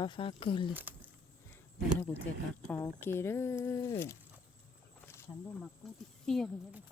ฟ้าฟ้าเกินเลยนั่นเรากูจะกักคอโอเคเด้อฉันรู้มากูติเตียเลย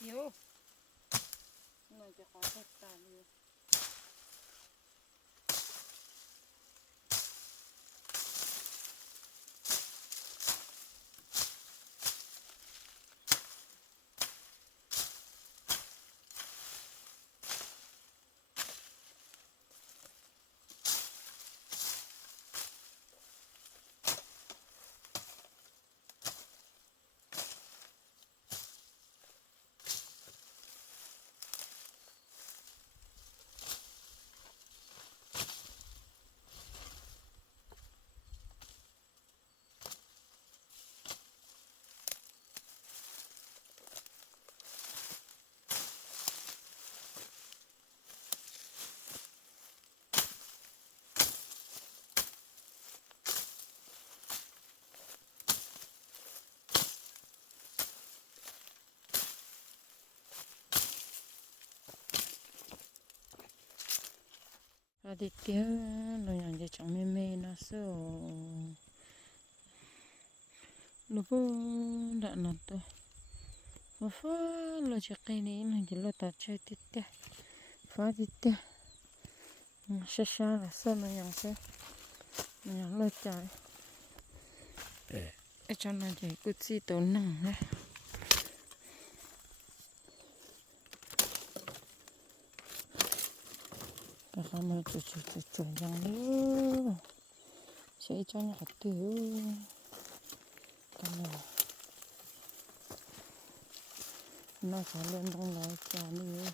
หิวหน่อยจะขอเทศกาลอยู่ À đi kia nó nhận cho chồng mê mê nó sợ bố đã nó to và phá lo cho cây này nó chỉ lo tạt chơi tít tê phá tít tê xa xa là sao nó nhận sẽ nó nhận lo chạy ở trong này thì cứ chỉ tổ nặng đấy cái sao mà chuột chuột chuột chuột rằng nữa sẽ cho nhà tử cái này nó phải lên trong lại cho nữa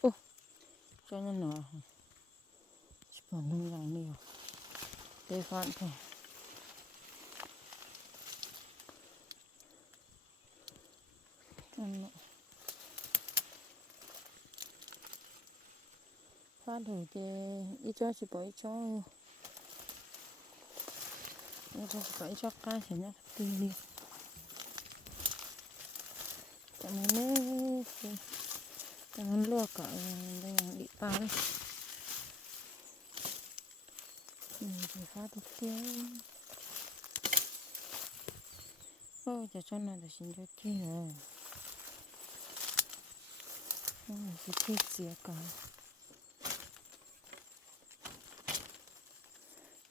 ô cho nó nọ chỉ còn lưng rằng nhiều để phản thôi ăn phát thử thì ít cho chị bỏ ít cho. Ít cho chỉ bỏ cho ca thì nhá tươi đi. Chẳng mà nữa chẳng mà lúa cả, đây là đi ba đây này gì cả.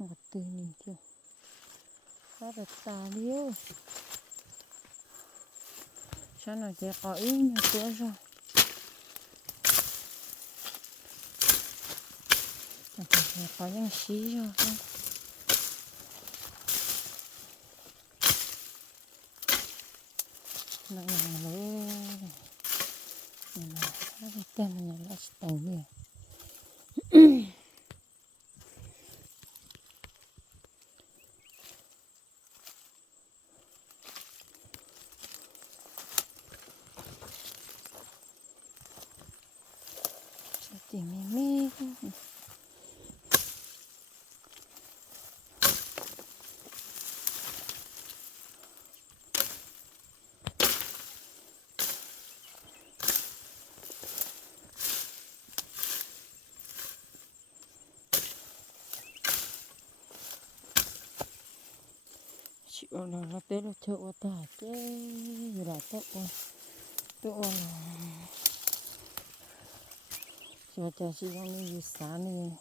หัวตีนี่เจ้าถ้าแบบตาเดียวฉันอาจจะก่ออีกอย่างตัวจ้ะอาจจะก่อยังชี้จ้ะ Nặng nặng nữa. Mình là rất là tên là rất là bia tìm mi mi chịu là nó tế là chợ ta chứ là tợ ô là cho cho chị trong đi gì sáng đi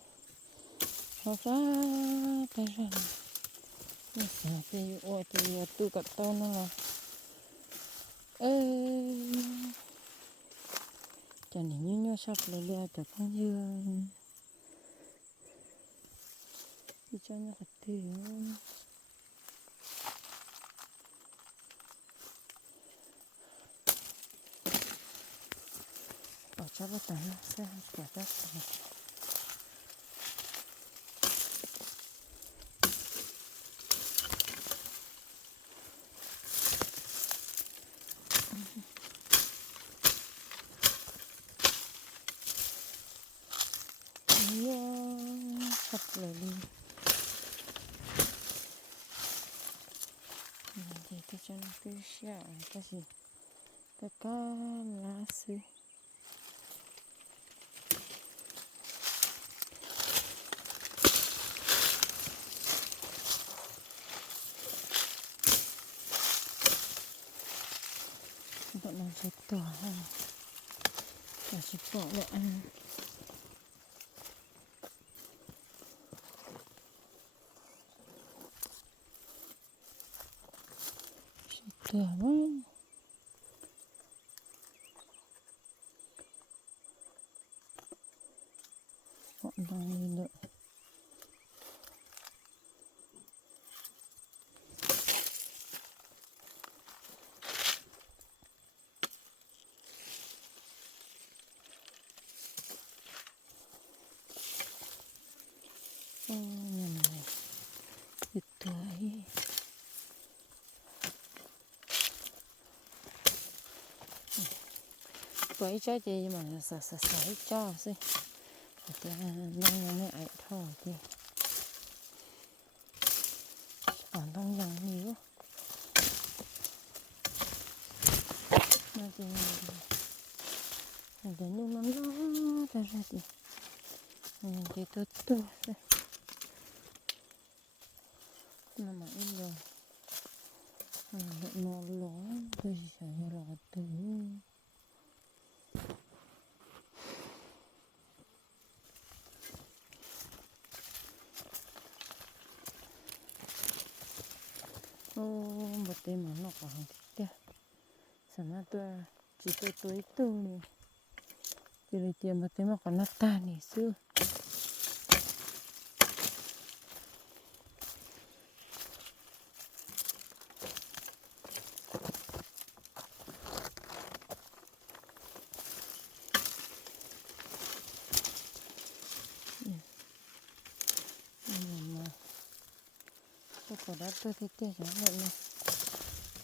nó phá cái rồi nó xả thì ô thì tu cắt to nó là ê cho nên như nhau sắp lấy leo cho con dương đi cho nó thật tiền Ще вот там все, все, все. Bọn nó sẽ tỏ và sẽ bỏ lại ăn sẽ tỏ lắm bọn nó nhìn được nhà này vịt tuổi quẩy cho chị mà sợ sợ sợ cho xí. Thì nông nhân này ấy thôi chị còn nông nhân nhiều. Mà thì để nung lắm đó ra ra thì thì tốt tốt nó mà ít rồi. Nó lỗ tôi sẽ rõ từ ô một tên mà nó còn thịt tôi chỉ tôi này chỉ lấy tiền mà nát này tôi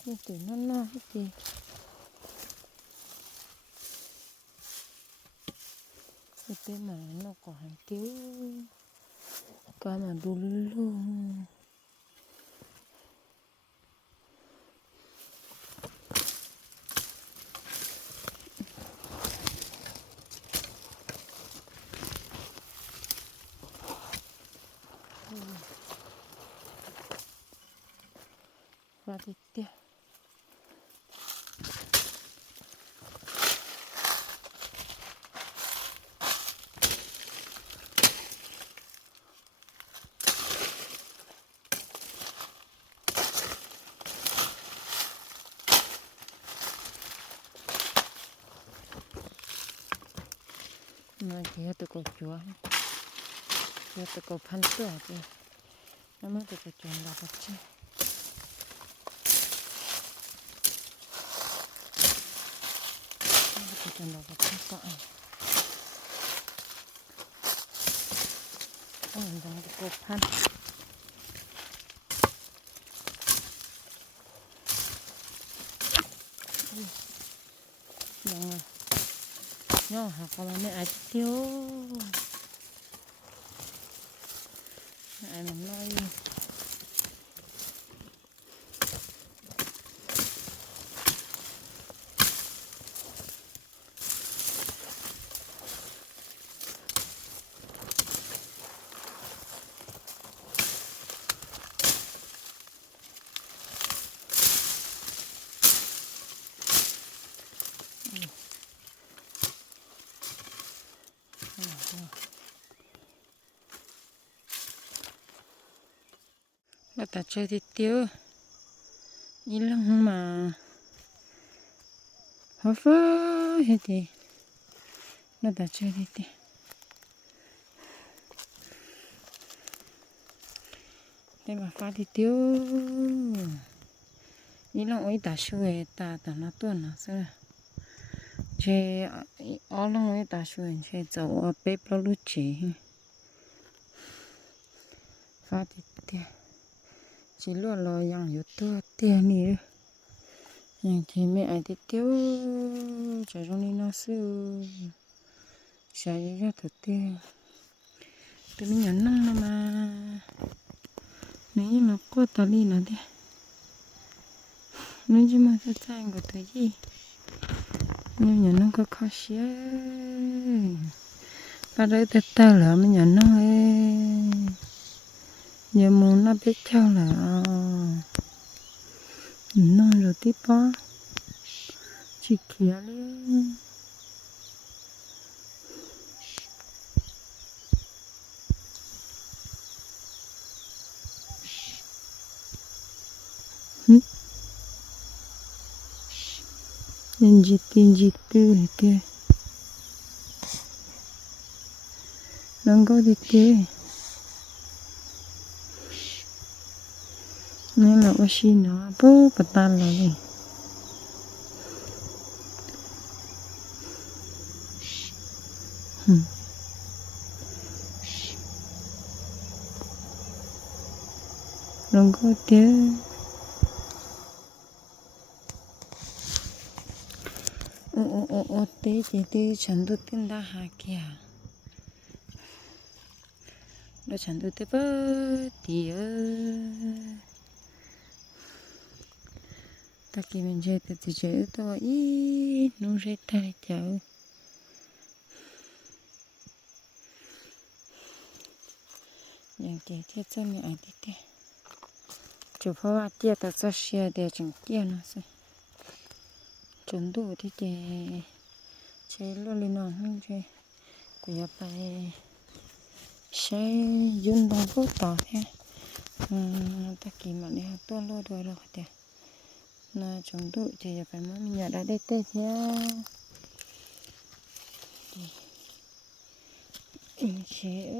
vậy này nhưng từ nó no hết gì? Cái tên mà nó có hàng tiếu cá mà đu luôn và thịt tiêu nó chỉ tụi cô chúa chỉ tụi cô phan tuổi chứ nó mới tụi cô chúa là bậc chứ tụi cô là bậc chứ có ai ôi đang tụi cô phan đang nhỏ học còn mẹ ai tiêu ai mà nói nó ta chơi thì tiêu ý lăng mà. Hả phơ hết thì nó ta chơi thì tiêu đây mà phá thì tiêu ý lăng ấy ta xuôi ta ta nó tuần nó sao chơi ở lăng ấy ta xuôi chơi dầu ở bếp lo lúc chế phá thì tiêu chỉ luôn lo yang yếu tua tiền nè yang thì mẹ ai thì tiêu chả trong đi nó sư chả ra thật tiền tôi mình nhận năng là mà nếu như nó có ta đi nó đi nếu như mà thật sai của tôi gì nhưng nhận năng có khó xía bà đấy thật ta là mình nhận năng ấy giờ muốn nó biết cho là ờ, nó rồi tiếp bó chỉ kia lên nên chỉ tin chỉ tư kia. Nó có gì kia. Nên là ô xí nó bố bà ta là gì Rồi có tiếng ô ô ô ô tế chỉ tế chẳng được tin đa hà kìa nó chẳng được tế bơ tìa ta kì mình chơi từ từ chơi to ý to i ta chợ yang kia kia cho mẹ ai đi thế chủ phó à kia ta cho xe để chẳng kia nó sẽ chuẩn đủ thì kia chế lo lên nó không chơi của nhà bài sẽ dùng đồng vô tỏ thế ta kì mà để tôi lo đôi rồi thế na chúng tôi thì phải mới mình nhận đã đây tết nhá. Chế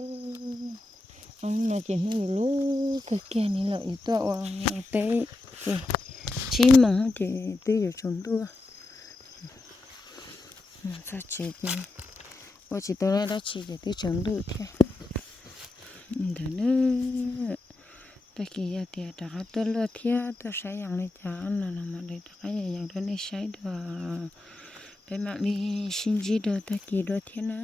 ông là chỉ hơi lú cái kia này lợi to tế thì chim mà thì tươi được chúng tôi sao chị thì tôi chị tôi đã chị để tôi chúng tôi thế đó nữa. ตะกี้ยาเตียตะคะตัวเลือเทียตัวใช้อย่างเลยจานนั้นมาเลยตะคะอย่างตัวนี้ใช้ตัวไปมาลีชินจีเดอตะกี้ตัวเทียนะ